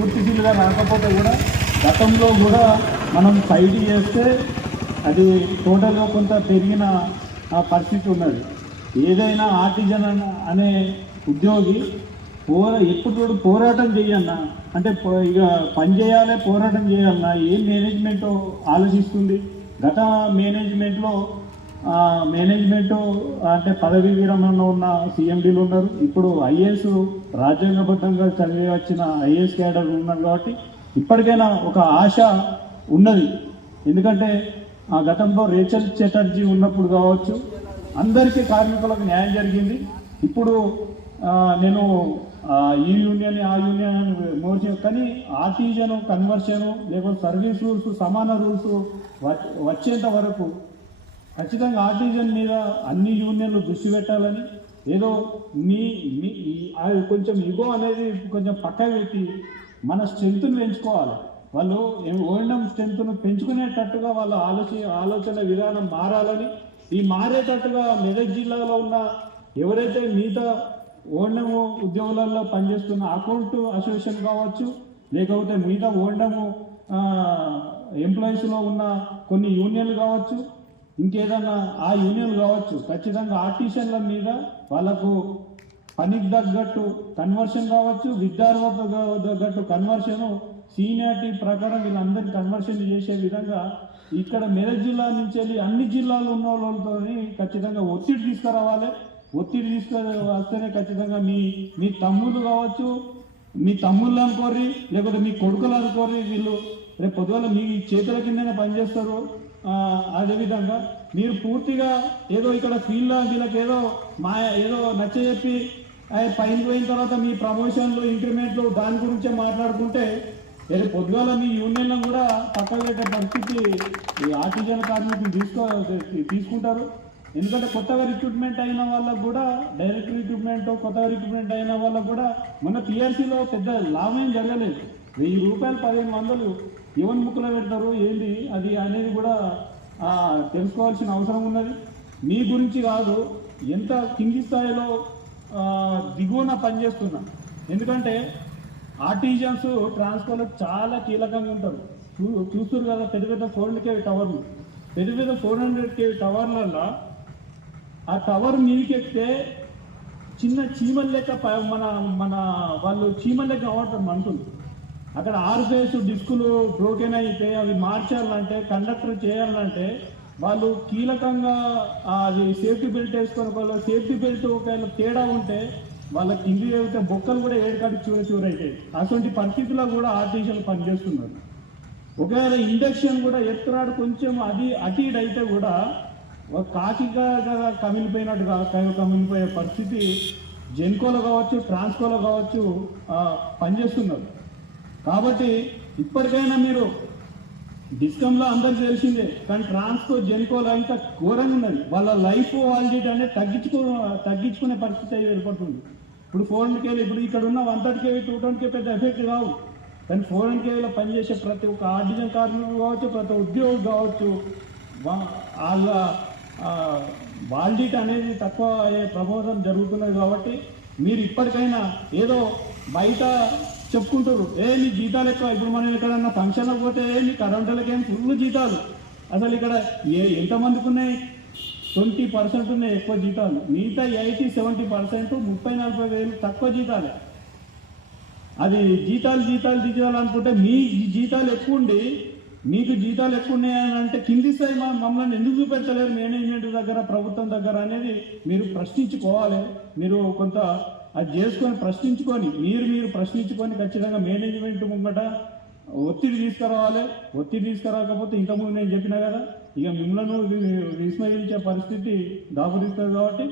పూర్తిగా రాకపోతే కూడా గతంలో కూడా మనం సైడ్ చేస్తే అది టోటల్గా కొంత పెరిగిన పరిస్థితి ఉన్నది. ఏదైనా ఆర్టిజన్ అన- అనే ఉద్యోగి పోరా ఎప్పుడు పోరాటం చేయన్నా అంటే ఇక పని చేయాలి పోరాటం చేయాలన్నా ఏం మేనేజ్మెంట్ ఆలోచిస్తుంది? గత మేనేజ్మెంట్లో మేనేజ్మెంట్ అంటే పదవీ విరమణలో ఉన్న సీఎండీలు ఉన్నారు. ఇప్పుడు ఐఏఎస్ రాజ్యాంగబద్ధంగా చదివి వచ్చిన ఐఏఎస్ క్యాడర్ ఉన్నారు కాబట్టి ఇప్పటికైనా ఒక ఆశ ఉన్నది. ఎందుకంటే ఆ గతంలో రేచల్ చటర్జీ ఉన్నప్పుడు కావచ్చు అందరికీ కార్మికులకు న్యాయం జరిగింది. ఇప్పుడు నేను ఈ యూనియన్ ఆ యూనియన్ అని మోర్చే కానీ ఆర్టీజను కన్వర్షన్ లేకపోతే సర్వీస్ రూల్స్ సమాన రూల్స్ వచ్చేంత వరకు ఖచ్చితంగా ఆర్టిజన్ మీద అన్ని యూనియన్లు దృష్టి పెట్టాలని ఏదో మీ మీ అది కొంచెం ఇగో అనేది కొంచెం పక్క పెట్టి మన స్ట్రెంగ్త్ను పెంచుకోవాలి. వాళ్ళు ఓండం స్ట్రెంగ్త్ను పెంచుకునేటట్టుగా వాళ్ళ ఆలోచన ఆలోచన విధానం మారాలని ఈ మారేటట్టుగా మెదక్ జిల్లాలో ఉన్న ఎవరైతే మిగతా ఓండము ఉద్యోగులలో పనిచేస్తున్న అకౌంట్ అసోసియేషన్ కావచ్చు లేకపోతే మిగతా ఓండము ఎంప్లాయీస్లో ఉన్న కొన్ని యూనియన్లు కావచ్చు ఇంకేదన్నా ఆ యూనియన్ కావచ్చు ఖచ్చితంగా ఆర్టిషన్ల మీద వాళ్ళకు పనికి తగ్గట్టు కన్వర్షన్ కావచ్చు విద్యార్థులకు తగ్గట్టు కన్వర్షన్ సీనియారిటీ ప్రకారం వీళ్ళందరికీ కన్వర్షన్ చేసే విధంగా ఇక్కడ మెదక్ జిల్లా నుంచి వెళ్ళి అన్ని జిల్లాలు ఉన్న వాళ్ళతో ఖచ్చితంగా ఒత్తిడి తీసుకురావాలి. ఒత్తిడి తీసుకురా వస్తేనే ఖచ్చితంగా మీ మీ తమ్ముళ్ళు కావచ్చు మీ తమ్ముళ్ళు అనుకోర్రి లేకపోతే మీ కొడుకులు అనుకోర్రి వీళ్ళు రేపు పొద్దుగల మీ చేతుల కిందనే పనిచేస్తారు. అదేవిధంగా మీరు పూర్తిగా ఏదో ఇక్కడ ఫీల్డ్లో వీళ్ళకి ఏదో మా ఏదో నచ్చ చెప్పి పైన పోయిన తర్వాత మీ ప్రమోషన్లు ఇంక్రిమెంట్లు దాని గురించే మాట్లాడుకుంటే రేపు పొద్దుగాల మీ యూనియన్లను కూడా పక్కన పెట్టే పరిస్థితి ఈ ఆర్టిజన్ కార్మికులు తీసుకో తీసుకుంటారు. ఎందుకంటే కొత్తగా రిక్రూట్మెంట్ అయిన వాళ్ళకు కూడా డైరెక్ట్ రిక్రూట్మెంట్ కొత్తగా రిక్రూట్మెంట్ అయిన వాళ్ళకు కూడా మొన్న పిఆర్సీలో పెద్ద లాభం ఏం జరగలేదు. వెయ్యి రూపాయలు పదిహేను వందలు ఏమని ముక్కులో పెడతారు ఏంటి అది అనేది కూడా తెలుసుకోవాల్సిన అవసరం ఉన్నది. మీ గురించి కాదు ఎంత కింది స్థాయిలో దిగువన పనిచేస్తున్నా. ఎందుకంటే ఆర్టిజన్స్ ట్రాన్స్ఫర్లో చాలా కీలకంగా ఉంటారు. చూ చూస్తారు కదా పెద్ద పెద్ద ఫోర్ హండ్రెడ్ టవర్లు. పెద్ద పెద్ద ఫోర్ హండ్రెడ్ కేవీ టవర్లలో ఆ టవర్ మీదకి చిన్న చీమల లెక్క ప- మన మన వాళ్ళు చీమల లెక్క అవ్వటం మనుషులు. అక్కడ ఆరు ఫేస్ డిస్కులు బ్రోకెన్ అయితే అవి మార్చాలంటే కండక్టర్ చేయాలంటే వాళ్ళు కీలకంగా అది సేఫ్టీ బెల్ట్ వేసుకొని వాళ్ళు సేఫ్టీ బెల్ట్ ఒకవేళ తేడా ఉంటే వాళ్ళకి కింది అయితే బొక్కలు కూడా ఏడుకాడికి చూర చూర అటువంటి పరిస్థితుల్లో కూడా ఆర్టీసీలు పనిచేస్తున్నారు. ఒకవేళ ఇండక్షన్ కూడా ఎత్తురాడు కొంచెం అది అటు ఇటు అయితే కూడా ఒక కాకిగా కమిలిపోయినట్టు కమిలిపోయే పరిస్థితి జెన్కోలో కావచ్చు ట్రాన్స్కోలో కావచ్చు పనిచేస్తున్నారు. కాబట్టి ఇప్పటికైనా మీరు డిస్కంలో అందరికి తెలిసిందే కానీ ట్రాన్స్కో జెన్కోలో ఇంకా ఘోరంగా ఉన్నది. వాళ్ళ లైఫ్ వాలిడిటీ అనేది తగ్గించుకో తగ్గించుకునే పరిస్థితి ఏర్పడుతుంది. ఇప్పుడు ఫోర్ హండ్రెడ్ కేవీ ఇప్పుడు ఇక్కడ ఉన్న one thirty KV two twenty KV పెద్ద ఎఫెక్ట్ కావు కానీ ఫోర్ హండ్రెడ్ కేవీలో పనిచేసే ప్రతి ఒక్క ఆర్థిక కార్మికుడు కావచ్చు ప్రతి ఉద్యోగి కావచ్చు వాళ్ళ వాలిడిటీ అనేది తక్కువ అయ్యే ప్రబోధం జరుగుతున్నది కాబట్టి మీరు ఇప్పటికైనా ఏదో బయట చెప్పుకుంటారు. ఏ మీ జీతాలు ఎక్కువ? ఇప్పుడు మనం ఎక్కడన్నా ఫంక్షన్లకు పోతే ఏ మీ కరెంటులకి ఏం ఫుల్ జీతాలు? అసలు ఇక్కడ ఏ ఎంతమందికి ఉన్నాయి ట్వంటీ పర్సెంట్ ఉన్నాయి ఎక్కువ జీతాలు. మిగతా ఎయిటీ సెవెంటీ పర్సెంట్ ముప్పై నలభై వేలు తక్కువ జీతాలే. అది జీతాలు జీతాలు జీతాలు అనుకుంటే మీ జీతాలు ఎక్కువ ఉండి మీకు జీతాలు ఎక్కువ ఉన్నాయని అంటే కింది స్థాయి మా- మమ్మల్ని ఎందుకు చూపించలేరు మేనేజ్మెంట్ దగ్గర ప్రభుత్వం దగ్గర అనేది మీరు ప్రశ్నించుకోవాలి. మీరు కొంత అది చేసుకొని ప్రశ్నించుకొని మీరు మీరు ప్రశ్నించుకొని ఖచ్చితంగా మేనేజ్మెంట్ ముంగట ఒత్తిడి తీసుకురావాలి. ఒత్తిడి తీసుకురాకపోతే ఇంతకుముందు నేను చెప్పినా కదా ఇక మిమ్మల్ని వి- విస్మరించే పరిస్థితి దాపురిస్తుంది కాబట్టి